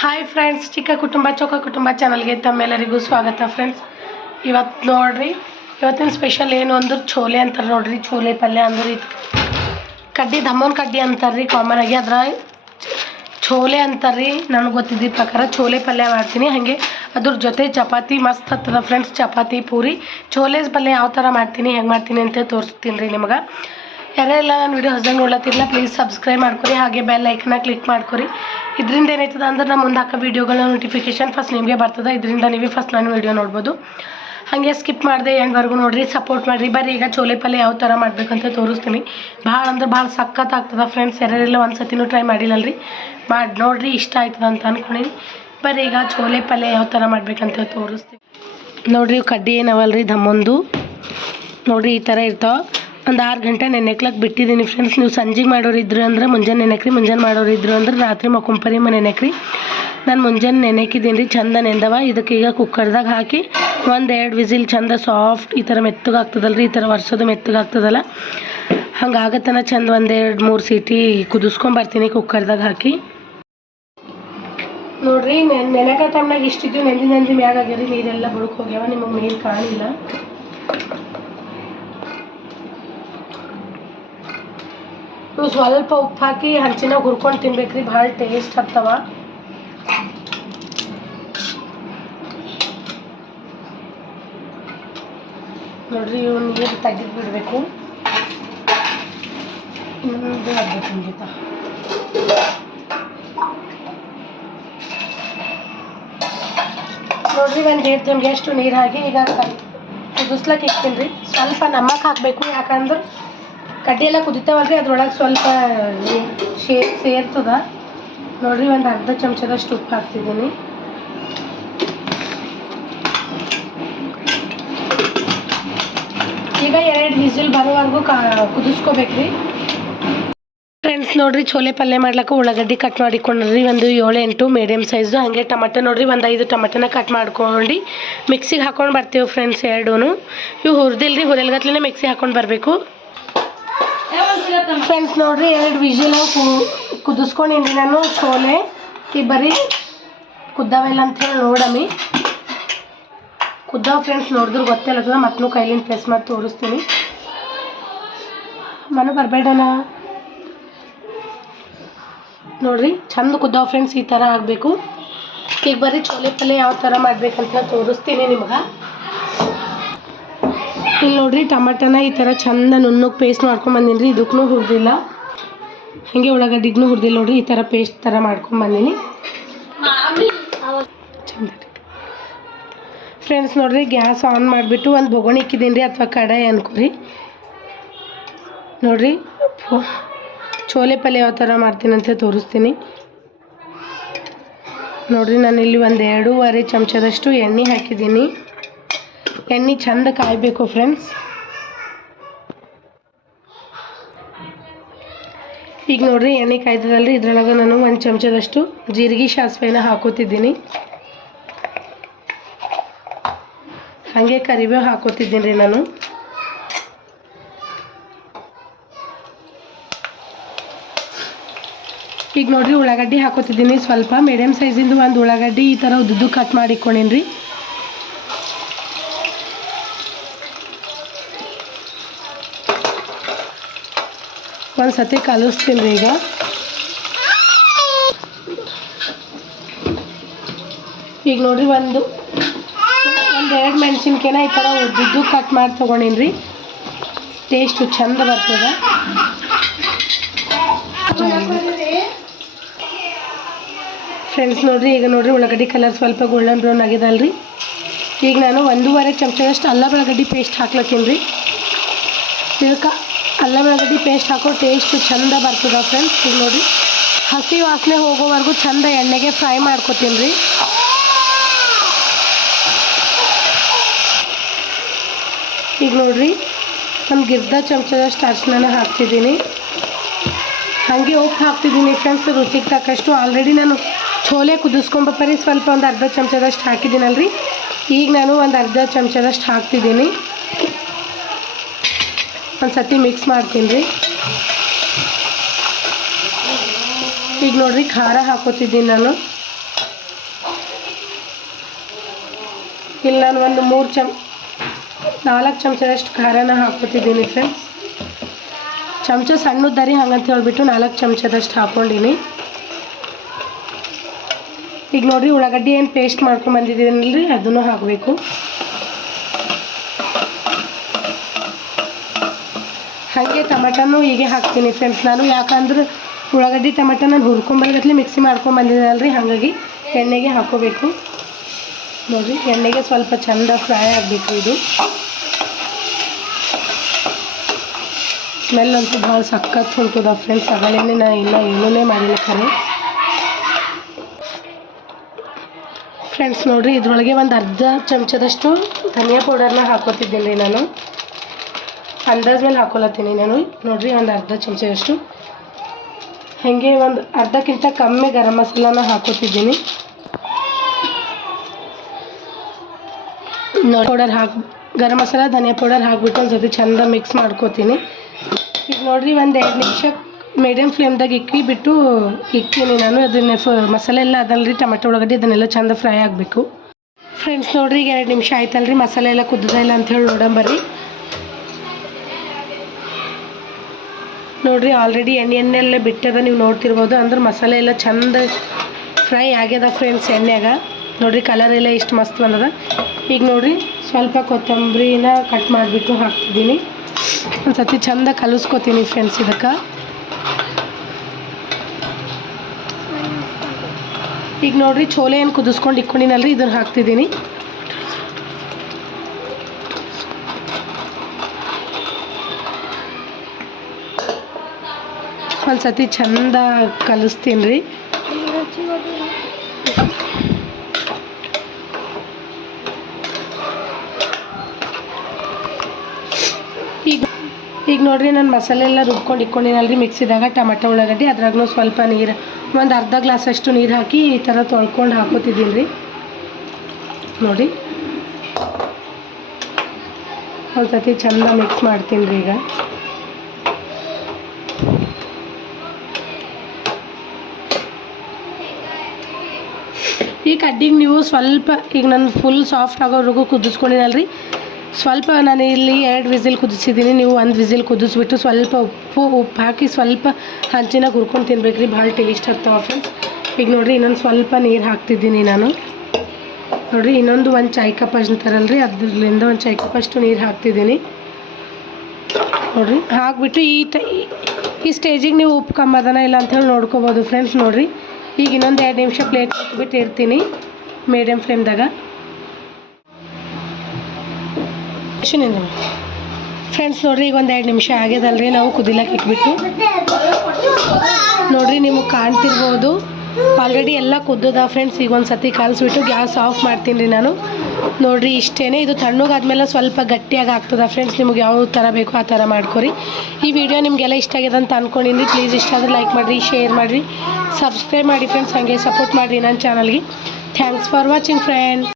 Hi friends ಚಿಕ್ಕ ಕುಟುಂಬ ಚೊಕ್ಕ ಕುಟುಂಬ ಚಾನಲ್ಗೆ ತಮ್ಮೆಲ್ಲರಿಗೂ ಸ್ವಾಗತ ಫ್ರೆಂಡ್ಸ್ ಇವತ್ತು ನೋಡ್ರಿ, ಇವತ್ತಿನ ಸ್ಪೆಷಲ್ ಏನು ಅಂದ್ರೆ ಛೋಲೆ ಅಂತಾರೆ ನೋಡ್ರಿ, ಛೋಲೆ ಪಲ್ಯ ಅಂದ್ರೆ ಇದು. ಕಡ್ಡಿ ದಮ್ಮನ್ ಕಡ್ಡಿ ಅಂತಾರೆ ರೀ ಕಾಮನ್ ಆಗಿ ಅದ್ರ ಛೋಲೆ ಅಂತಾರೆ ರೀ ನನಗೆ ಗೊತ್ತಿದ್ದ ಪ್ರಕಾರ ಛೋಲೆ ಪಲ್ಯ ಮಾಡ್ತೀನಿ. ಹಾಗೆ ಅದ್ರ ಜೊತೆ ಚಪಾತಿ ಮಸ್ತ್ ಹತ್ತದ ಫ್ರೆಂಡ್ಸ್ ಚಪಾತಿ ಪೂರಿ. ಛೋಲೆ ಪಲ್ಯ ಯಾವ ಥರ ಮಾಡ್ತೀನಿ, ಹೆಂಗೆ ಮಾಡ್ತೀನಿ ಅಂತ ತೋರಿಸ್ತೀನಿ ರೀ ನಿಮಗೆ. ಯಾರೆಲ್ಲ ನನ್ನ ವೀಡಿಯೋ ಹೊಸದಾಗ ನೋಡ್ಲತ್ತಿರಲ್ಲ ಪ್ಲೀಸ್ ಸಬ್ಸ್ಕ್ರೈಬ್ ಮಾಡ್ಕೊರಿ, ಹಾಗೆ ಬೆಲ್ ಐಕನ್ನ ಕ್ಲಿಕ್ ಮಾಡ್ಕೊರಿ. ಇದರಿಂದ ಏನಾಯ್ತದ ಅಂದ್ರೆ ನಮ್ಮ ಮುಂದೆ ಹಾಕೋ ವೀಡಿಯೋಗಳ ನೋಟಿಫಿಕೇಶನ್ ಫಸ್ಟ್ ನಿಮಗೆ ಬರ್ತದೆ, ಇದರಿಂದ ನೀವೇ ಫಸ್ಟ್ ನಾನು ವಿಡಿಯೋ ನೋಡ್ಬೋದು. ಹಾಗೆ ಸ್ಕಿಪ್ ಮಾಡಿದೆ ಎಂಡ್ವರೆಗೂ ನೋಡಿರಿ ಸಪೋರ್ಟ್ ಮಾಡಿರಿ. ಬರ್ರಿ, ಈಗ ಚೋಲೆ ಪಲ್ಯ ಯಾವ ಥರ ಮಾಡಬೇಕಂತ ತೋರಿಸ್ತೀನಿ. ಭಾಳ ಅಂದ್ರೆ ಭಾಳ ಸಖತ್ ಆಗ್ತದೆ ಫ್ರೆಂಡ್ಸ್ ಯಾರೆಲ್ಲ ಒಂದು ಸತಿನೂ ಟ್ರೈ ಮಾಡಿಲ್ಲಲ್ರಿ. ಮಾಡಿ, ನೋಡಿರಿ, ಇಷ್ಟ ಆಯ್ತದ ಅಂತ ಅಂದ್ಕೊಂಡಿನಿ ಬರ್ರಿ, ಈಗ ಚೋಲೆ ಪಲ್ಯ ಯಾವ ಥರ ಮಾಡ್ಬೇಕಂತ ತೋರಿಸ್ತೀನಿ. ನೋಡಿರಿ ಕಡ್ಡಿ ಏನವಲ್ಲ ಏನವಲ್ರಿ ದಮ್ಮೊಂದು ನೋಡಿರಿ, ಈ ಥರ ಇರ್ತಾವೆ. ಒಂದು ಆರು ಗಂಟೆ ನೆನೆಕ್ಲಕ್ಕೆ ಬಿಟ್ಟಿದ್ದೀನಿ ಫ್ರೆಂಡ್ಸ್ ನೀವು ಸಂಜೆಗೆ ಮಾಡೋರು ಇದ್ರು ಅಂದ್ರೆ ಮುಂಜಾನೆ ನೆನೆಕ್ರಿ, ಮುಂಜಾನೆ ಮಾಡೋರು ಇದ್ರು ಅಂದ್ರೆ ರಾತ್ರಿ ಮಕ್ಕೊಂಪರಿ ನೆನೆಕ್ರಿ ನಾನು ಮುಂಜಾನೆ ನೆನೆಕಿದ್ದೀನಿ ರೀ ಚಂದ ನೆಂದವ. ಇದಕ್ಕೆ ಈಗ ಕುಕ್ಕರ್ದಾಗ ಹಾಕಿ ಒಂದು ಎರಡು ವಿಸಿಲ್ ಚಂದ ಸಾಫ್ಟ್ ಈ ಥರ ಮೆತ್ತಗಾಗ್ತದಲ್ಲ ರೀ ಈ ಥರ ವರ್ಷದ ಮೆತ್ತಗಾಗ್ತದಲ್ಲ. ಹಂಗೆ ಆಗತ್ತನ ಚಂದ ಒಂದೆರಡು ಮೂರು ಸೀಟಿ ಕುದಿಸ್ಕೊಂಬರ್ತೀನಿ ಕುಕ್ಕರ್ದಾಗ ಹಾಕಿ. ನೋಡ್ರಿ, ನೆನ್ ನೆನೆಕ ಟೈಮ್ನಾಗ ಇಷ್ಟಿದ್ದು ನೆಂದಿ ನೆಂದಿ ಮ್ಯಾಗ ಆಗ್ಯಾರಿ ನೀರೆಲ್ಲ ಬುಡಕ್ ಹೋಗ್ಯಾವ, ನಿಮಗೆ ನೀರು ಕಾಣಿಲ್ಲ ಇವು ಸ್ವಲ್ಪ ಉಪ್ಪು ಹಾಕಿ ಹಂಚಿನಾಗ ಹುರ್ಕೊಂಡು ತಿನ್ಬೇಕ್ರಿ, ಭಾಳ ಟೇಸ್ಟ್ ಹತ್ತವ ನೋಡ್ರಿ ಇವು ನೀರು ತೆಗೆದು ಬಿಡಬೇಕು. ಇನ್ನೊಂದು ನೋಡ್ರಿ ಒಂದು ಎರಡು ಚಮಚ ಎಷ್ಟು ನೀರು ಹಾಕಿ ಈಗ ಕುದಿಸ್ಲಕ್ಕೆ ಇಕ್ತೀನಿ ರೀ. ಸ್ವಲ್ಪ ನಮಕ್ ಹಾಕಬೇಕು, ಯಾಕಂದ್ರೆ ಕಡ್ಡಿ ಎಲ್ಲ ಕುದಿತಾವಲ್ರಿ? ಅದ್ರೊಳಗೆ ಸ್ವಲ್ಪ ಶೇ, ಸೇರ್ತದ. ನೋಡ್ರಿ, ಒಂದು ಅರ್ಧ ಚಮಚದಷ್ಟು ಉಪ್ಪು ಹಾಕ್ತಿದ್ದೀನಿ. ಈಗ ಎರಡು ವಿಸಿಲ್ ಬರೋವರೆಗೂ ಕಾ, ಕುದಿಸ್ಕೋಬೇಕ್ರಿ. ಫ್ರೆಂಡ್ಸ್ ನೋಡ್ರಿ ಚೋಲೆ ಪಲ್ಯ ಮಾಡ್ಲಿಕ್ಕೆ ಉಳ್ಳಾಗಡ್ಡಿ ಕಟ್ ಮಾಡಿಕೊಂಡ್ರಿ. ಒಂದು ಏಳು ಎಂಟು ಮೀಡಿಯಮ್ ಸೈಜು ಹಾಗೆ ಟಮಟೆ ನೋಡ್ರಿ, ಒಂದು ಐದು ಟಮಟೆನ ಕಟ್ ಮಾಡ್ಕೊಂಡು ಮಿಕ್ಸಿಗೆ ಹಾಕೊಂಡು ಬರ್ತೀವಿ ಫ್ರೆಂಡ್ಸ್ ಎರಡೂ ಇವು ಹುರಿದಿಲ್ರಿ ಹುರಿಯಲ್ಗತ್ಲೇ ಮಿಕ್ಸಿ ಹಾಕೊಂಡು ಬರಬೇಕು. ಫ್ರೆಂಡ್ಸ್ ನೋಡ್ರಿ, ಎರಡು ವಿಜಿಲ್ ಕುದಿಸ್ಕೊಂಡಿನಿ ನಾನು ಸೋಲೆ. ಈ ಬರೀ ಕುದ್ದಾವೆಲ್ಲ ಅಂತ ಹೇಳಿ ನೋಡಮಿ. ಕುದ್ದಾವ ಫ್ರೆಂಡ್ಸ್ ನೋಡಿದ್ರು ಗೊತ್ತಿಲ್ಲದ ಮತ್ತೂ ಕೈಲಿಂದ ಪ್ರೆಸ್ ಮಾಡಿ ತೋರಿಸ್ತೀನಿ. ಮನು ಬರಬೇಡಣ ನೋಡ್ರಿ, ಚಂದ ಕುದ್ದಾವ ಫ್ರೆಂಡ್ಸ್ ಈ ಥರ ಆಗಬೇಕು. ಈಗ ಬರೀ ಚೋಲೆ ಪಲ್ಯ ಯಾವ ಥರ ಮಾಡ್ಬೇಕಂತ ತೋರಿಸ್ತೀನಿ ನಿಮ್ಗೆ. ಇಲ್ಲಿ ನೋಡ್ರಿ, ಟಮಾಟನ ಈ ಥರ ಚಂದ ನುಣ್ಣಗೆ ಪೇಸ್ಟ್ ಮಾಡ್ಕೊಂಡು ರೀ ಇದಕ್ಕೂ ಹುರಿದಿಲ್ಲ. ಹಾಗೆ ಉಳ್ಳಾಗಡ್ಡಿಗೂ ಹುರಿದಿಲ್ಲ ನೋಡ್ರಿ, ಈ ಥರ ಪೇಸ್ಟ್ ಥರ ಮಾಡ್ಕೊಂಡು ಬಂದೀನಿ ಫ್ರೆಂಡ್ಸ್ ನೋಡ್ರಿ, ಗ್ಯಾಸ್ ಆನ್ ಮಾಡಿಬಿಟ್ಟು ಒಂದು ಬೊಗಣಿ ಇಕ್ಕಿದ್ದೀನಿ ರೀ ಅಥವಾ ಕಡಾಯಿ ಅನ್ಕೋರಿ. ನೋಡ್ರಿ ಚೋಲೆ ಪಲ್ಯ ಯಾವ ಥರ ಮಾಡ್ತೀನಿ ಅಂತ ತೋರಿಸ್ತೀನಿ. ನೋಡ್ರಿ ನಾನು ಇಲ್ಲಿ ಒಂದು ಎರಡೂವರೆ ಚಮಚದಷ್ಟು ಎಣ್ಣೆ ಹಾಕಿದ್ದೀನಿ ಎಣ್ಣೆ ಚಂದ ಕಾಯಬೇಕು ಫ್ರೆಂಡ್ಸ್ ಈಗ ನೋಡ್ರಿ ಎಣ್ಣೆ ಕಾಯ್ತದಲ್ರಿ, ಇದ್ರೊಳಗೆ ನಾನು ಒಂದು ಚಮಚದಷ್ಟು ಜೀರಿಗೆ ಸಾಸಿವೆನ ಹಾಕೋತಿದ್ದೀನಿ. ಹಾಗೆ ಕರಿಬೇವು ಹಾಕೋತಿದ್ದೀನಿ ರೀ ನಾನು. ಈಗ ನೋಡ್ರಿ ಉಳ್ಳಾಗಡ್ಡಿ ಹಾಕೋತಿದ್ದೀನಿ, ಸ್ವಲ್ಪ ಮೀಡಿಯಮ್ ಸೈಜಿಂದು ಒಂದು ಉಳ್ಳಾಗಡ್ಡಿ ಈ ಥರ ಉದ್ದು ಕಟ್ ಮಾಡಿಕೊಂಡಿನಿ ರೀ ಒಂದು ಸತಿ ಕಲಿಸ್ತೀನಿ ರೀ ಈಗ. ಈಗ ನೋಡ್ರಿ ಒಂದು ಒಂದು ಎರಡು ಮೆಣಸಿನ್ಕಾಯಿನ ಈ ಥರ ಉದ್ದುದ್ದು ಕಟ್ ಮಾಡಿ ತೊಗೊಂಡಿನಿ ರೀ ಟೇಸ್ಟು ಚಂದ ಬರ್ತದೆ. ಫ್ರೆಂಡ್ಸ್ ನೋಡ್ರಿ, ಈಗ ನೋಡ್ರಿ ಉಳ್ಳಾಗಡ್ಡಿ ಕಲರ್ ಸ್ವಲ್ಪ ಗೋಲ್ಡನ್ ಬ್ರೌನ್ ಆಗಿದಲ್ರಿ. ಈಗ ನಾನು ಒಂದೂವರೆ ಚಮಚದಷ್ಟು ಅಲ್ಲ ಉಳ್ಳಾಗಡ್ಡಿ ಪೇಸ್ಟ್ ಹಾಕ್ಲತ್ತೀನಿ ರೀ. ಇದಕ್ಕೆ ಅಲ್ಲ ಬೆಳಗಡ್ಡಿ ಪೇಸ್ಟ್ ಹಾಕೋ ಟೇಸ್ಟ್ ಚಂದ ಬರ್ತದೆ ಫ್ರೆಂಡ್ಸ್ ಈಗ ನೋಡಿ. ಹಸಿ ವಾಸನೆ ಹೋಗೋವರೆಗೂ ಚಂದ ಎಣ್ಣೆಗೆ ಫ್ರೈ ಮಾಡ್ಕೊತೀನಿ ರೀ. ಈಗ ನೋಡ್ರಿ ನಮ್ಮ ಗಿರ್ದ ಚಮಚದಷ್ಟು ಅರ್ಶಿನ ಹಾಕ್ತಿದ್ದೀನಿ. ಹಾಗೆ ಉಪ್ಪು ಹಾಕ್ತಿದ್ದೀನಿ ಫ್ರೆಂಡ್ಸ್ ರುಚಿಗೆ ತಕ್ಕಷ್ಟು. ಆಲ್ರೆಡಿ ನಾನು ಛೋಲೆ ಕುದಿಸ್ಕೊಂಬಪ್ಪರಿ ಸ್ವಲ್ಪ ಒಂದು ಅರ್ಧ ಚಮಚದಷ್ಟು ಹಾಕಿದ್ದೀನಲ್ರಿ. ಈಗ ನಾನು ಒಂದು ಅರ್ಧ ಚಮಚದಷ್ಟು ಹಾಕ್ತಿದ್ದೀನಿ. ಒಂದು ಸತಿ ಮಿಕ್ಸ್ ಮಾಡ್ತೀನಿ. ರೀ ಈಗ ನೋಡ್ರಿ, ಖಾರ ಹಾಕೋತಿದ್ದೀನಿ ನಾನು. ಇಲ್ಲಿ ನಾನು ಒಂದು ಮೂರು ಚಮ್, ನಾಲ್ಕು ಚಮಚದಷ್ಟು ಖಾರನ ಹಾಕೋತಿದ್ದೀನಿ ಫ್ರೆಂಡ್ಸ್ ಚಮಚ ಸಣ್ಣದ್ದರಿ ಹಂಗಂತ ಹೇಳ್ಬಿಟ್ಟು ನಾಲ್ಕು ಚಮಚದಷ್ಟು ಹಾಕ್ಕೊಂಡಿನಿ ಈಗ ನೋಡ್ರಿ, ಉಳ್ಳಾಗಡ್ಡಿ ಏನು ಪೇಸ್ಟ್ ಮಾಡ್ಕೊಂಡು ರೀ ಅದನ್ನು ಹಾಕಬೇಕು. ಹಾಗೆ ಟಮಟನೂ ಹೀಗೆ ಹಾಕ್ತೀನಿ ಫ್ರೆಂಡ್ಸ್ ನಾನು ಯಾಕಂದ್ರೆ ಉಳ್ಳಾಗಡ್ಡಿ ಟಮಟ ನಾನು ಹುರ್ಕೊಂಬರ್ಗತ್ಲಿ ಮಿಕ್ಸಿ ಮಾಡ್ಕೊಂಡು ರೀ ಹಾಗಾಗಿ ಎಣ್ಣೆಗೆ ಹಾಕೋಬೇಕು ನೋಡಿರಿ ಎಣ್ಣೆಗೆ ಸ್ವಲ್ಪ ಚಂದ ಫ್ರೈ ಆಗಬೇಕು ಇದು. ಸ್ಮೆಲ್ ಅಂತೂ ಭಾಳ ಸಖತ್ ಹೊಂಟದ ಫ್ರೆಂಡ್ಸ್ ಆಗಲೇ ನಾ ಇಲ್ಲ ಏನೂ ಮಾಡಿಲ್ಲ ಖರೆ ಫ್ರೆಂಡ್ಸ್ ನೋಡಿರಿ, ಇದ್ರೊಳಗೆ ಒಂದು ಅರ್ಧ ಚಮಚದಷ್ಟು ಧನಿಯಾ ಪೌಡರ್ನ ಹಾಕೋತಿದ್ದೀನಿ ರೀ ನಾನು. ಅಂದಾಜ್ ಮೇಲೆ ಹಾಕೊಳತ್ತೀನಿ ನಾನು ನೋಡಿರಿ, ಒಂದು ಅರ್ಧ ಚಮಚದಷ್ಟು. ಹಾಗೆ ಒಂದು ಅರ್ಧಕ್ಕಿಂತ ಕಮ್ಮಿ ಗರಂ ಮಸಾಲಾನ ಹಾಕೋತಿದ್ದೀನಿ. ನೋಡಿ ಪೌಡರ್ ಹಾಕಿ, ಗರಂ ಮಸಾಲ, ಧನಿಯಾ ಪೌಡರ್ ಹಾಕ್ಬಿಟ್ಟು ಒಂದು ಸತಿ ಚಂದ ಮಿಕ್ಸ್ ಮಾಡ್ಕೋತೀನಿ. ಈಗ ನೋಡಿರಿ, ಒಂದು ಎರಡು ನಿಮಿಷ ಮೀಡಿಯಮ್ ಫ್ಲೇಮ್ದಾಗ ಇಕ್ಕಿ ಬಿಟ್ಟು ಇಕ್ಕೀನಿ ನಾನು. ಅದನ್ನ ಮಸಾಲೆ ಎಲ್ಲ ಅದಲ್ರಿ, ಟೊಮೆಟೊ ಒಳಗಡೆ ಅದನ್ನೆಲ್ಲ ಚಂದ ಫ್ರೈ ಆಗಬೇಕು. ಫ್ರೆಂಡ್ಸ್ ನೋಡಿರಿ, ಈಗ ಎರಡು ನಿಮಿಷ ಆಯ್ತಲ್ರಿ, ಮಸಾಲೆ ಎಲ್ಲ ಕುದ್ದದ ಇಲ್ಲ ಅಂಥೇಳಿ ನೋಡಂಬರ್ರಿ ನೋಡ್ರಿ ಆಲ್ರೆಡಿ ಎಣ್ಣೆ ಎಣ್ಣೆಲ್ಲ ಬಿಟ್ಟದ, ನೀವು ನೋಡ್ತಿರ್ಬೋದು. ಅಂದ್ರೆ ಮಸಾಲೆ ಎಲ್ಲ ಚಂದ ಫ್ರೈ ಆಗ್ಯದ ಫ್ರೆಂಡ್ಸ್ ಎಣ್ಣೆಗ ನೋಡ್ರಿ ಕಲರ್ ಎಲ್ಲ ಇಷ್ಟು ಮಸ್ತ್ ಬಂದದ. ಈಗ ನೋಡ್ರಿ, ಸ್ವಲ್ಪ ಕೊತ್ತಂಬರಿನ ಕಟ್ ಮಾಡಿಬಿಟ್ಟು ಹಾಕ್ತಿದ್ದೀನಿ. ಒಂದು ಸತಿ ಚಂದ ಕಲಿಸ್ಕೊತೀನಿ ಫ್ರೆಂಡ್ಸ್ ಇದಕ್ಕೆ. ಈಗ ನೋಡ್ರಿ, ಚೋಲೆ ಏನು ಕುದಿಸ್ಕೊಂಡು ಇಕ್ಕೊಂಡಿನಲ್ರಿ ಇದನ್ನು ಹಾಕ್ತಿದ್ದೀನಿ. ಒಂದು ಸತಿ ಚಂದ ಕಲಿಸ್ತೀನಿ ರೀ. ಈಗ ಈಗ ನೋಡ್ರಿ ನಾನು ಮಸಾಲೆ ಎಲ್ಲ ರುಬ್ಕೊಂಡು ಇಟ್ಕೊಂಡಿನಲ್ರಿ ಮಿಕ್ಸಿದಾಗ ಟೊಮೆಟೊ ಉಳ್ಳಾಗಡ್ಡಿ ಅದ್ರಾಗೂ ಸ್ವಲ್ಪ ನೀರು, ಒಂದು ಅರ್ಧ ಗ್ಲಾಸಷ್ಟು ನೀರು ಹಾಕಿ ಈ ಥರ ತೊಳ್ಕೊಂಡು ಹಾಕೋತಿದ್ದೀನಿ ರೀ. ನೋಡಿ. ಒಂದು ಸತಿ ಚಂದ ಮಿಕ್ಸ್ ಮಾಡ್ತೀನಿ ರೀ ಈಗ. ಈ ಕಡ್ಡಿಗೆ ನೀವು ಸ್ವಲ್ಪ, ಈಗ ನಾನು ಫುಲ್ ಸಾಫ್ಟ್ ಆಗೋವರೆಗೂ ಕುದಿಸ್ಕೊಂಡಿನಲ್ರಿ. ಸ್ವಲ್ಪ ನಾನು ಇಲ್ಲಿ ಎರಡು ವಿಸಿಲ್ ಕುದಿಸಿದ್ದೀನಿ ನೀವು ಒಂದು ವಿಸಿಲ್ ಕುದಿಸ್ಬಿಟ್ಟು ಸ್ವಲ್ಪ ಉಪ್ಪು ಉಪ್ಪು ಹಾಕಿ ಸ್ವಲ್ಪ ಹಂಚಿನಾಗ ಹುರ್ಕೊಂಡು ತಿನ್ಬೇಕು ರೀ ಭಾಳ ಟೇಸ್ಟ್ ಆಗ್ತಾವೆ ಫ್ರೆಂಡ್ಸ್ ಈಗ ನೋಡಿರಿ, ಇನ್ನೊಂದು ಸ್ವಲ್ಪ ನೀರು ಹಾಕ್ತಿದ್ದೀನಿ ನಾನು. ನೋಡಿರಿ, ಇನ್ನೊಂದು ಒಂದು ಚಾಯ್ ಕಪ್ ಅಂತಾರಲ್ಲ ರೀ ಅದರಿಂದ ಒಂದು ಚಾಯ್ ಕಪ್ ಅಷ್ಟು ನೀರು ಹಾಕ್ತಿದ್ದೀನಿ. ನೋಡಿರಿ, ಹಾಕ್ಬಿಟ್ಟು ಈ ಟ ಈ ಸ್ಟೇಜಿಗೆ ನೀವು ಉಪ್ಪು ಕಮ್ಮದನ ಇಲ್ಲ ಅಂಥೇಳಿ ನೋಡ್ಕೋಬೋದು ಫ್ರೆಂಡ್ಸ್ ನೋಡಿರಿ. ಈಗ ಇನ್ನೊಂದು ಎರಡು ನಿಮಿಷ ಪ್ಲೇಟ್ ಬಿಟ್ಟು ಇರ್ತೀನಿ ಮೀಡಿಯಮ್ ಫ್ಲೇಮ್ದಾಗ ಫ್ರೆಂಡ್ಸ್ ನೋಡ್ರಿ, ಈಗ ಒಂದು ಎರಡು ನಿಮಿಷ ಆಗ್ಯದಲ್ರಿ, ನಾವು ಕುದಿಲಕ್ಕೆ ಇಟ್ಬಿಟ್ಟು. ನೋಡ್ರಿ, ನಿಮಗೆ ಕಾಣ್ತಿರ್ಬೋದು. ಆಲ್ರೆಡಿ ಎಲ್ಲ ಕುದ್ದದ ಫ್ರೆಂಡ್ಸ್ ಈಗ ಒಂದು ಸತಿ ಕಲಿಸ್ಬಿಟ್ಟು ಗ್ಯಾಸ್ ಆಫ್ ಮಾಡ್ತೀನಿ ರೀ ನಾನು. ನೋಡಿರಿ ಇಷ್ಟೇ ಇದು ತಣ್ಣಗಾದ್ಮೇಲೆ ಸ್ವಲ್ಪ ಗಟ್ಟಿಯಾಗಿ ಆಗ್ತದ ಫ್ರೆಂಡ್ಸ್ ನಿಮ್ಗೆ ಯಾವ ಥರ ಬೇಕೋ ಆ ಥರ ಮಾಡ್ಕೊರಿ. ಈ ವಿಡಿಯೋ ನಿಮಗೆಲ್ಲ ಇಷ್ಟ ಆಗಿದೆ ಅಂತ ಅಂದ್ಕೊಂಡಿನಿ ಪ್ಲೀಸ್ ಇಷ್ಟ ಆದರೆ ಲೈಕ್ ಮಾಡಿರಿ ಶೇರ್ ಮಾಡಿರಿ. ಸಬ್ಸ್ಕ್ರೈಬ್ ಮಾಡಿ ಫ್ರೆಂಡ್ಸ್ ಹಾಗೆ ಸಪೋರ್ಟ್ ಮಾಡಿರಿ ನನ್ನ ಚಾನಲ್ಗೆ ಥ್ಯಾಂಕ್ಸ್ ಫಾರ್ ವಾಚಿಂಗ್ ಫ್ರೆಂಡ್ಸ್